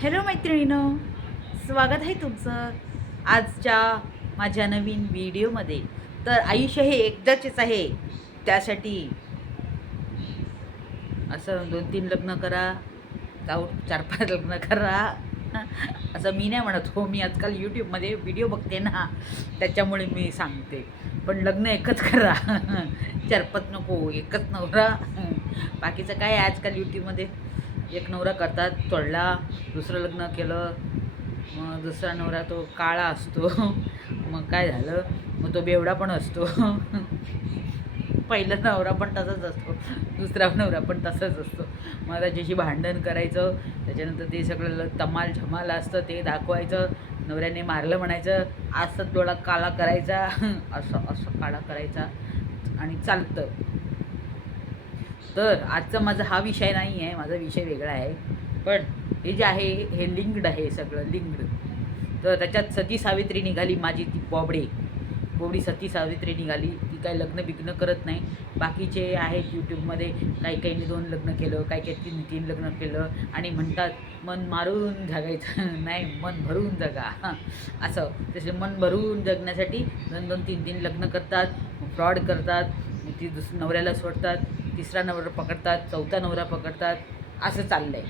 Hello मैत्रिणीनो, स्वागत आहे तुमचं आजच्या माझ्या नवीन व्हिडिओमध्ये. तर आयुष्य हे एकदाचेच आहे, त्यासाठी असं 2-3 लग्न करा, जाऊ 4-5 लग्न करा असं मी नाही म्हणत हो. मी आजकाल यूट्यूबमध्ये व्हिडिओ बघते ना, त्याच्यामुळे मी सांगते. पण लग्न एकच करा 4-5 नको, एकच नवरा. बाकीचं काय आहे आजकाल यूट्यूबमध्ये, एक नवरा करतात, तोडला, दुसरं लग्न केलं, मग दुसरा नवरा तो काळा असतो मग काय झालं, मग तो बेवडा पण असतो पहिला नवरा पण तसाच असतो, दुसरा नवरा पण तसाच असतो. मग त्याच्याशी भांडण करायचं, त्याच्यानंतर ते सगळं धमाल झमाल असतं ते दाखवायचं. नवऱ्याने मारलं म्हणायचं, असं डोळा काळा करायचा असं असं काळा करायचा आणि चालतं. तर आजचा माझा हा विषय नाही आहे, माझा विषय वेगळा आहे. पण हे जे आहे हे लिंक्ड आहे, सगळं लिंक्ड. तर त्याच्यात सती सावित्री निघाली माझी, ती बोबडी सती सावित्री निघाली. ती काय लग्न बिग्न करत नाही. बाकीचे आहेत यूट्यूबमध्ये, काही काहींनी 2 लग्न केलं, काही काही 3 लग्न केलं आणि म्हणतात मन मारून जगायचं नाही, मन भरून जगा असं. तसे मन भरून जगण्यासाठी 2-2, 3-3 लग्न करतात, फ्रॉड करतात, ती नवऱ्याला सोडतात, तिसरा नवरा पकडतात, चौथा नवरा पकडतात, असं चाललं आहे.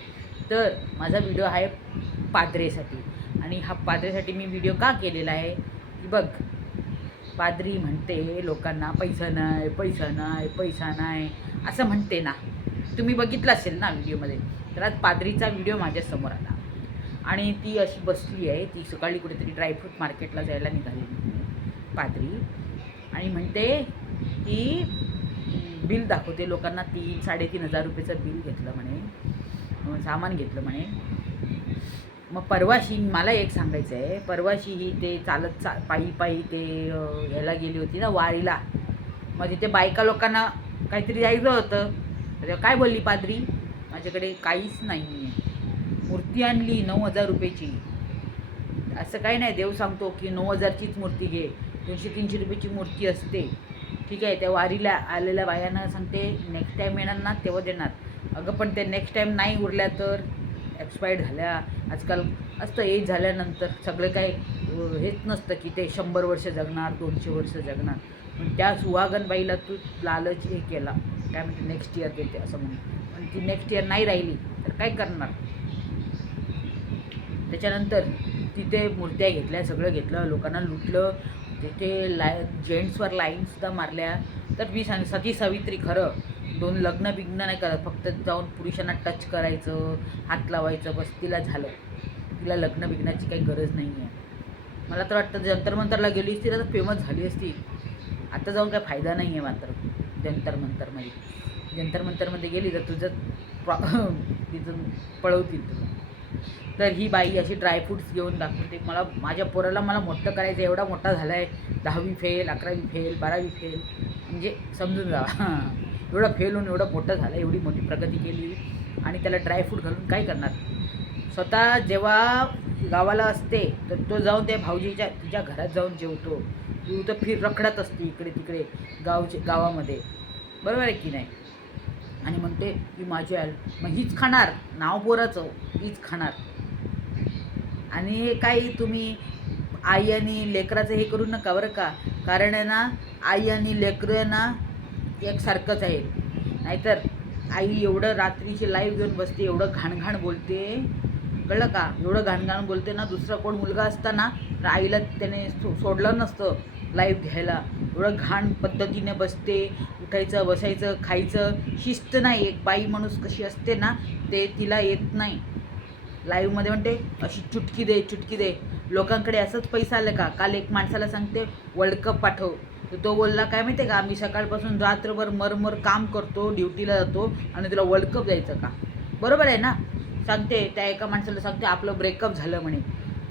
तर माझा व्हिडिओ आहे पाद्रेसाठी. आणि हा पाद्रेसाठी मी व्हिडिओ का केलेला आहे की बघ, पाद्री म्हणते लोकांना पैसा नाही, पैसा नाही, पैसा नाही असं म्हणते ना, तुम्ही बघितलं असेल ना व्हिडिओमध्ये. तर आज पाद्रीचा व्हिडिओ माझ्यासमोर आला आणि ती अशी बसली आहे. ती सकाळी कुठेतरी ड्रायफ्रूट मार्केटला जायला निघाली पाद्री, आणि म्हणते की बिल दाखवते लोकांना, 3-3,500 रुपयेचं बिल घेतलं म्हणे, सामान घेतलं म्हणे. मग परवाशी मला एक सांगायचं आहे, परवाशी ही ते चालत पायी पायी ते ह्याला गेली होती ना, वारीला. मग तिथे बायका लोकांना काहीतरी जायचं होतं. तर काय बोलली पाद्री, माझ्याकडे काहीच नाही आहे, मूर्ती आणली 9,000 रुपयेची. असं काही नाही, देव सांगतो की 9,000चीच मूर्ती घे, 200-300 रुपयेची मूर्ती असते. ठीक आहे, त्या वारीला आलेल्या बायांना सांगते नेक्स्ट टाईम येणार ना तेव्हा देणार. अगं पण ते नेक्स्ट टाईम नाही उरल्या तर एक्सपायर्ड झाल्या. आजकाल असतं एज झाल्यानंतर सगळं काही हेच नसतं की ते 100 वर्ष जगणार, 200 वर्ष जगणार. पण त्या सुहागनबाईला तू लालच हे केला, काय म्हणते नेक्स्ट इयर देते असं म्हणून. पण ती नेक्स्ट इयर नाही राहिली तर काय करणार. त्याच्यानंतर तिथे मूर्त्या घेतल्या, सगळं घेतलं, लोकांना लुटलं. तिथे जेंट्सवर लाईनसुद्धा मारल्या. तर मी सती सावित्री खरं 2 लग्न बिग्न नाही करत, फक्त जाऊन पुरुषांना टच करायचं, हात लावायचं, बस तिला झालं. तिला लग्न बिग्नाची काही गरज नाही आहे. मला तर वाटतं जंतर मंतरला गेली असती तर फेमस झाली असती. आता जाऊन काय फायदा नाही आहे मात्र जंतर मंतरमध्ये गेली तर तुझं तिथून पळवतील तुला. तर ही बाई अशी ड्रायफ्रूट्स घेऊन दाखवते, मला माझ्या पोराला मला मोठं करायचं, एवढा मोठा झाला आहे, 10वी फेल, 11वी फेल, 12वी फेल, म्हणजे समजून जावा एवढं फेल होऊन एवढं मोठं झालं, एवढी मोठी प्रगती केली आणि त्याला ड्रायफ्रूट घालून काय करणार. स्वतः जेव्हा गावाला असते तर तो जाऊन त्या भाऊजीच्या तिच्या घरात जाऊन जेवतो. तू तर रखडत असते इकडे तिकडे गावामध्ये, बरोबर आहे की नाही. आणि म्हणते की माझी मग हीच खाणार, नाव पोराचं हीच खाणार. आणि हे काही तुम्ही आई आणि लेकराचं हे करू नका बरं का. कारण आहे ना, आई आणि लेकरं आहे ना एकसारखंच आहे. नाहीतर आई एवढं रात्रीची लाईव्ह घेऊन बसते, एवढं घाणघाण बोलते, कळलं का. एवढं घाणघाण बोलते ना, दुसरा कोण मुलगा असताना तर आईला त्याने सोडलं नसतं लाईव्ह घ्यायला. एवढं घाण पद्धतीने बसते, उठायचं, बसायचं, खायचं, शिस्त नाही. एक बाई माणूस कशी असते ना ते तिला येत नाही. लाईव्हमध्ये म्हणते अशी चुटकी दे चुटकी दे. लोकांकडे असंच पैसा आलं का. काल एक माणसाला सांगते वर्ल्ड कप पाठव, तर तो बोलला काय माहिती आहे का, मी सकाळपासून रात्रभर मरमर काम करतो, ड्युटीला जातो आणि तुला वर्ल्ड कप द्यायचं का. बरोबर आहे ना. सांगते त्या एका माणसाला सांगते आपलं ब्रेकअप झालं म्हणे.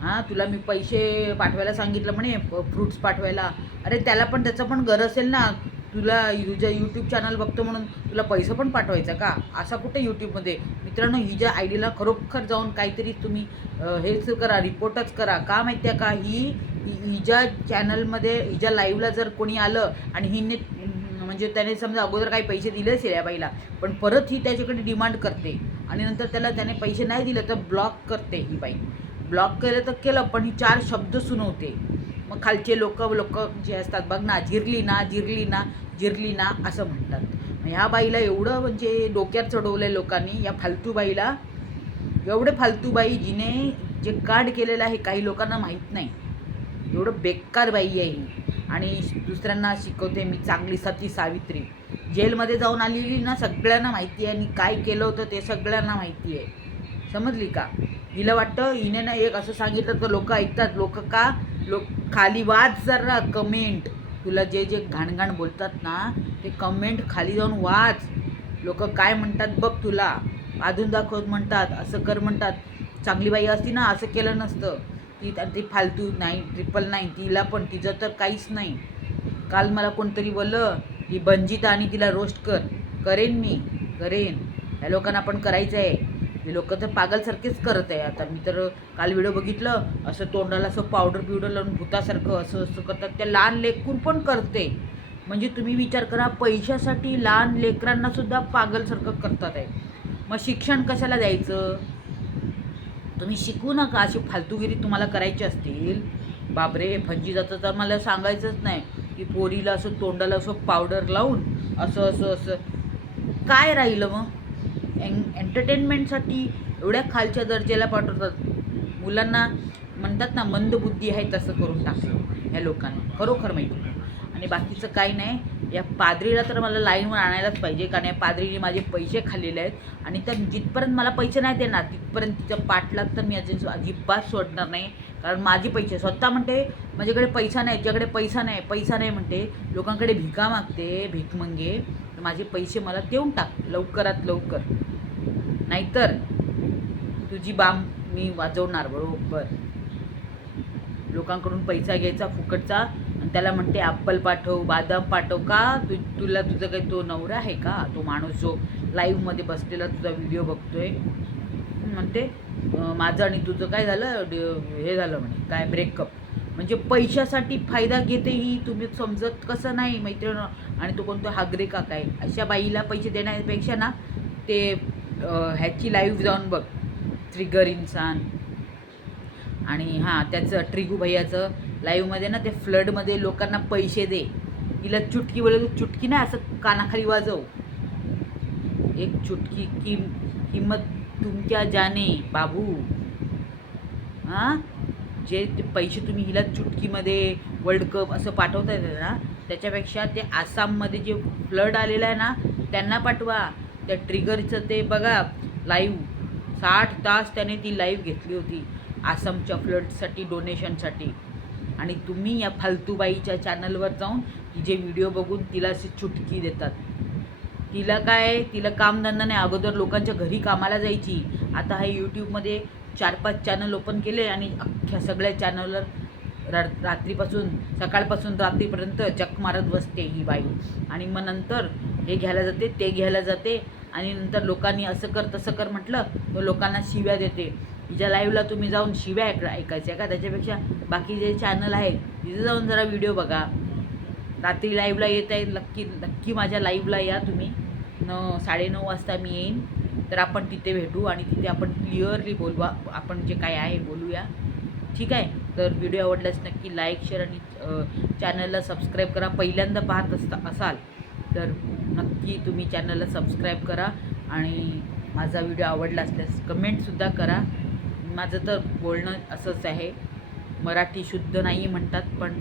हां, तुला मी पैसे पाठवायला सांगितलं म्हणे, फ्रूट्स पाठवायला. अरे त्याला पण त्याचं पण गरज असेल ना. तुला तुझ्या यूट्यूब चॅनल बघतो म्हणून तुला पैसा पण पाठवायचा का. असा कुठे यूट्यूबमध्ये. मित्रांनो, हिच्या आय डीला खरोखर जाऊन काहीतरी तुम्ही हेच करा, रिपोर्टच करा. का माहिती आहे का, हिच्या चॅनलमध्ये हिच्या लाईव्हला जर कोणी आलं आणि हिने म्हणजे त्याने समजा अगोदर काही पैसे दिले असेल या बाईला, पण परत ही त्याच्याकडे डिमांड करते आणि नंतर त्याने पैसे नाही दिले तर ब्लॉक करते ही बाई. ब्लॉक केलं तर केलं, पण ही 4 शब्द सुनवते. मग खालचे लोक जे असतात बघ ना, जिरली ना जिरली ना जिरली ना असं म्हणतात. ह्या बाईला एवढं म्हणजे डोक्यात चढवलं आहे लोकांनी, या फालतू बाईला. एवढे फालतू बाई जिने जे कांड केलेलं आहे काही लोकांना माहीत नाही. एवढं बेकार बाई आहे ही. आणि दुसऱ्यांना शिकवते मी चांगली सती सावित्री. जेलमध्ये जाऊन आलेली ना, सगळ्यांना माहिती आहे आणि काय केलं होतं ते सगळ्यांना माहिती आहे. समजली का? हिला वाटतं हिने ना एक असं सांगितलं तर लोक ऐकतात. लोक खाली वाच जरा कमेंट. तुला जे घाणघाण बोलतात ना ते कमेंट खाली जाऊन वाच. लोक काय म्हणतात बघ. तुला अधून दाखवत म्हणतात, असं कर म्हणतात. चांगली बाई असती ना असं केलं नसतं. ती फालतू नाही 999 तिला पण तिचं तर काहीच नाही. काल मला कोणतरी बोललं की बंजिता आणि तिला रोस्ट करेन मी करेन. ह्या लोकांना पण करायचं आहे. हे लोक तर पागलसारखेच करत आहे. आता मी तर काल व्हिडिओ बघितलं, असं तोंडाला असं पावडर लावून भूतासारखं असं करतात. त्या लहान लेकून पण करते. म्हणजे तुम्ही विचार करा, पैशासाठी लहान लेकरांना सुद्धा पागलसारखं करतात आहे. मग शिक्षण कशाला द्यायचं? तुम्ही शिकू नका. अशी फालतूगिरी तुम्हाला करायची असतील, बापरे फंजीजाचं तर मला सांगायचंच नाही. की पोरीला असं तोंडाला असं पावडर लावून असं असं असं काय राहिलं मग? एंटरटेनमेंटसाठी एवढ्या खालच्या दर्जाला पाठवतात. मुलांना म्हणतात ना मंदबुद्धी आहे तसं करून टाकलं ह्या लोकांनी, खरोखर माहिती. आणि बाकीचं काही नाही. या पादरीला तर मला लाईनवर आणायलाच पाहिजे, कारण या पादरीने माझे पैसे खाल्लेले आहेत. आणि तर जिथपर्यंत मला पैसे नाही देणार तिथपर्यंत तिचं पाठलाग तर मी अजिबात सोडणार नाही. कारण माझे पैसे स्वतः म्हणते माझ्याकडे पैसा नाही, तुझ्याकडे पैसा नाही म्हणते. लोकांकडे भिका मागते, भीक मंगे. माझे पैसे मला देऊन टाक लवकरात लवकर, नाहीतर तुझी बाम मी वाजवणार बरोबर. लोकांकडून पैसा घ्यायचा फुकटचा आणि त्याला म्हणते ॲप्पल पाठव, बादाम पाठव. का तुला तुझं काही तो नवरा आहे का? तो माणूस जो लाईव्हमध्ये बसलेला तुझा व्हिडिओ बघतोय म्हणते माझं आणि तुझं काय झालं, हे झालं म्हणे काय ब्रेकअप. म्हणजे पैशासाठी फायदा घेते ही तुम्ही समजत कसं नाही मैत्रिणी. आणि तो कोणतो हागरे का काय, अशा बाईला पैसे देण्यापेक्षा ना ते ह्याची लाईव्ह जाऊन बघ, ट्रिगर इन्सान. आणि हां त्याचं ट्रिगू भैयाचं लाईव्हमध्ये ना ते फ्लडमध्ये लोकांना पैसे दे. तिला चुटकी बोलत, चुटकी नाही असं कानाखाली वाजव. एक चुटकी की किंमत तुमच्या जाने बाबू. हां जे ते पैसे तुम्ही हिला चुटकीमध्ये वर्ल्ड कप असं पाठवता येते ना, त्याच्यापेक्षा ते आसाममध्ये जे फ्लड आलेलं आहे ना त्यांना पाठवा. त्या ट्रिगरचं ते बघा लाईव्ह, 60 तास त्याने ती लाईव्ह घेतली होती आसामच्या फ्लडसाठी डोनेशनसाठी. आणि तुम्ही या फालतूबाईच्या चॅनलवर जाऊन तिचे व्हिडिओ बघून तिला अशी चुटकी देतात. तिला काय, तिला कामधंदा नाही. अगोदर लोकांच्या घरी कामाला जायची, आता हे यूट्यूबमध्ये 4-5 चॅनल ओपन केले आणि अख्ख्या सगळ्या चॅनलवर रात्रीपासून सकाळपासून रात्रीपर्यंत चक मारत बसते ही बाई. आणि मग नंतर हे घ्यायला जाते ते घ्यायला जाते आणि नंतर लोकांनी असं कर तसं कर म्हटलं तर लोकांना शिव्या देते. तिच्या लाईव्हला तुम्ही जाऊन शिव्या ऐकायच्या का? त्याच्यापेक्षा बाकी जे चॅनल आहेत तिथे जाऊन जरा व्हिडिओ बघा. रात्री लाईव्हला येत आहे, नक्की माझ्या लाईव्हला या तुम्ही. 9:30 वाजता मी येईन, तर आपण तिथे भेटू आणि तिथे आपण क्लिअरली बोलवा, आपण जे काय आहे बोलूया. ठीक आहे? तर व्हिडिओ आवडल्यास नक्की लाईक शेअर आणि चॅनलला सबस्क्राईब करा. पहिल्यांदा पाहत असाल तर नक्की तुम्ही चॅनलला सबस्क्राईब करा. आणि माझा व्हिडिओ आवडला असल्यास कमेंटसुद्धा करा. माझं तर बोलणं असंच आहे, मराठी शुद्ध नाही म्हणतात, पण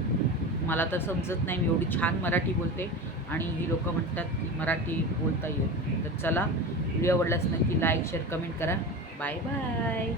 मला तर समजत नाही. मी एवढी छान मराठी बोलते आणि ही लोकं म्हणतात की मराठी बोलता येईल. तर चला, व्हिडिओ आवडल्यास नक्की लाईक शेअर कमेंट करा. Bye bye.